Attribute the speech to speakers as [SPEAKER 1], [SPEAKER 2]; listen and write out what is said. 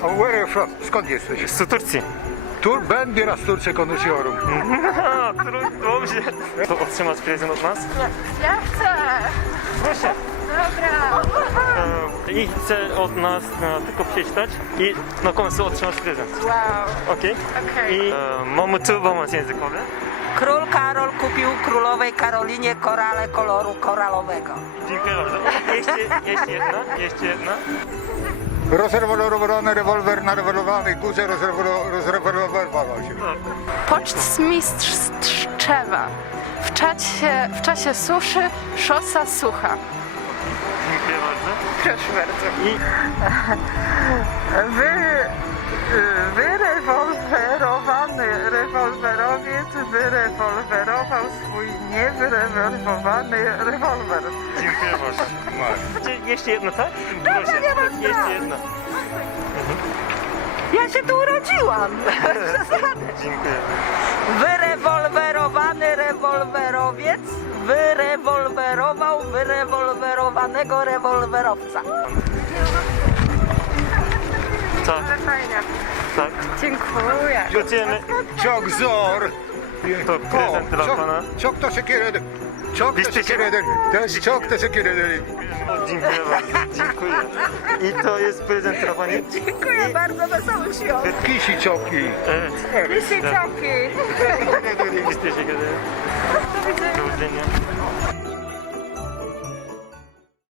[SPEAKER 1] Where are you from? Skąd jesteś?
[SPEAKER 2] Z Turcji.
[SPEAKER 1] Ben z Turcji konuşuyorum.
[SPEAKER 2] Dobrze. To otrzymać prezent od nas?
[SPEAKER 3] Ja chcę!
[SPEAKER 2] Proszę.
[SPEAKER 3] Dobra!
[SPEAKER 2] I chcę od nas tylko przeczytać i na końcu otrzymać prezent.
[SPEAKER 3] Wow!
[SPEAKER 2] Okej?
[SPEAKER 3] Okej.
[SPEAKER 2] I mamy tu pomoc językowy.
[SPEAKER 4] Król Karol kupił królowej Karolinie korale koloru koralowego.
[SPEAKER 2] Dziękuję bardzo. Jeszcze jedna.
[SPEAKER 1] Rozrewolowany rewolwer na rewolowanej górze rozrewolował się.
[SPEAKER 3] Pocztmistrz Tczewa. W czasie suszy szosa sucha.
[SPEAKER 2] Dziękuję bardzo.
[SPEAKER 3] Proszę bardzo.
[SPEAKER 2] I
[SPEAKER 5] Wyrewolwerowany rewolwerowiec wyrewolwerował swój niewyrewolwerowany rewolwer.
[SPEAKER 2] dziękuję bardzo. Jeszcze jedno, tak? Proszę. Jeszcze jedno.
[SPEAKER 4] Ja się tu urodziłam!
[SPEAKER 2] Dziękuję.
[SPEAKER 4] Wyrewolwerowany rewolwerowiec wyrewolwerował wyrewolwerowanego rewolwerowca.
[SPEAKER 2] Tak,
[SPEAKER 3] Fajnie.
[SPEAKER 2] tak.
[SPEAKER 3] Dziękuję.
[SPEAKER 2] Dziękujemy.
[SPEAKER 1] Çok zor.
[SPEAKER 2] To prezent dla pana.
[SPEAKER 1] Çok teşekkür ederim. Çok teşekkür ederim. Çok teşekkür ederim.
[SPEAKER 2] O, dziękuję bardzo. Dziękuję. I to jest prezent dla pani.
[SPEAKER 4] Dziękuję bardzo, wesołych świąt.
[SPEAKER 1] Kisi çoki.
[SPEAKER 2] Evet.
[SPEAKER 3] Lisiecioki.
[SPEAKER 2] Biz teşekkür ederiz. Do widzenia.